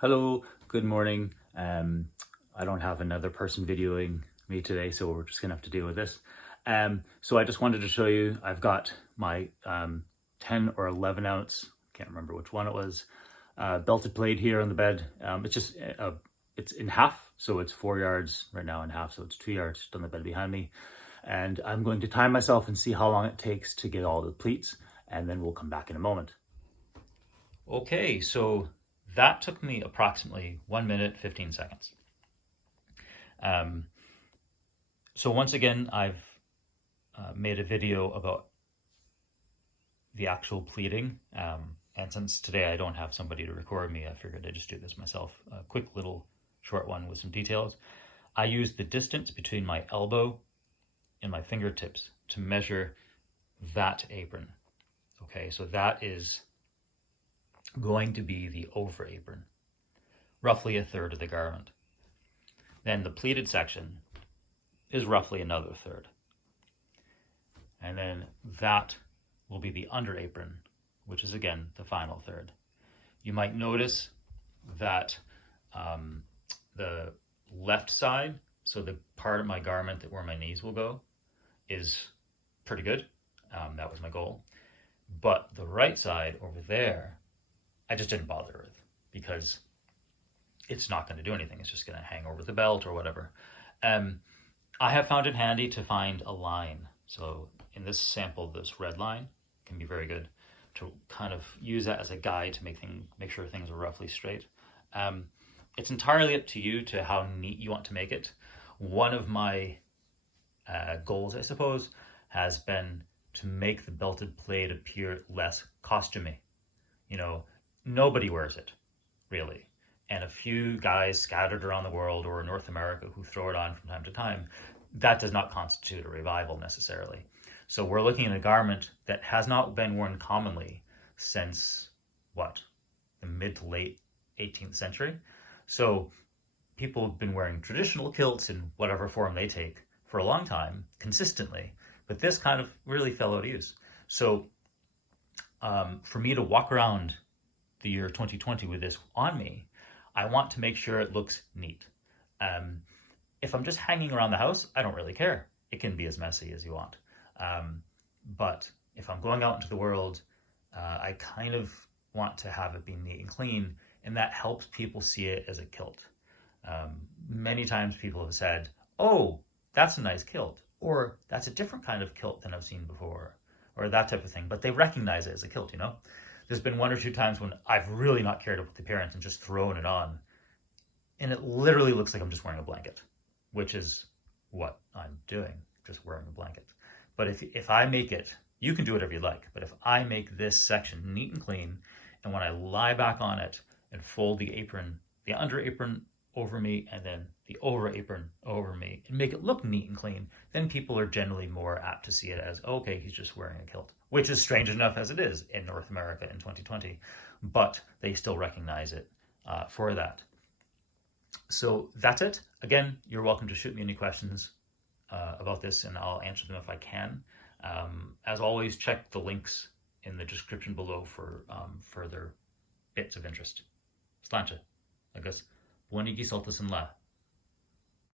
Hello, good morning. I don't have another person videoing me today, so we're just gonna have to deal with this. So I just wanted to show you, I've got my 10 or 11 ounce, can't remember which one it was, belted plaid here on the bed. It's in half, so it's 4 yards right now in half, so it's 2 yards just on the bed behind me. And I'm going to time myself and see how long it takes to get all the pleats, and then we'll come back in a moment. Okay, so that took me approximately 1 minute, 15 seconds. So once again, I've made a video about the actual pleating. And since today I don't have somebody to record me, I figured I'd just do this myself. A quick little short one with some details. I used the distance between my elbow and my fingertips to measure that apron. Okay, so that is going to be the over apron, roughly a third of the garment. Then the pleated section is roughly another third. And then that will be the under apron, which is again the final third. You might notice that the left side, so the part of my garment that where my knees will go, is pretty good. That was my goal. But the right side over there, I just didn't bother with because it's not going to do anything. It's just going to hang over the belt or whatever. I have found it handy to find a line. So in this sample, this red line can be very good to kind of use that as a guide to make sure things are roughly straight. It's entirely up to you to how neat you want to make it. One of my goals, I suppose, has been to make the belted plaid appear less costumey. You know, nobody wears it, really. And a few guys scattered around the world or in North America who throw it on from time to time. That does not constitute a revival necessarily. So we're looking at a garment that has not been worn commonly since, the mid to late 18th century. So people have been wearing traditional kilts in whatever form they take for a long time, consistently. But this kind of really fell out of use. So for me to walk around the year 2020 with this on me, I want to make sure it looks neat. If I'm just hanging around the house, I don't really care. It can be as messy as you want. But if I'm going out into the world, I kind of want to have it be neat and clean, and that helps people see it as a kilt. Many times people have said, oh, that's a nice kilt, or that's a different kind of kilt than I've seen before, or that type of thing, but they recognize it as a kilt, you know? There's been 1 or 2 times when I've really not cared about the appearance and just thrown it on, and it literally looks like I'm just wearing a blanket, which is what I'm doing, just wearing a blanket. But if I make it, you can do whatever you like, but if I make this section neat and clean, and when I lie back on it and fold the apron, the under apron over me, and then the over apron over me, and make it look neat and clean, then people are generally more apt to see it as, okay, he's just wearing a kilt, which is strange enough as it is in North America in 2020, but they still recognize it for that. So that's it. Again, you're welcome to shoot me any questions about this, and I'll answer them if I can. As always, check the links in the description below for further bits of interest. Sláinte, agus bunaí saltas an lá.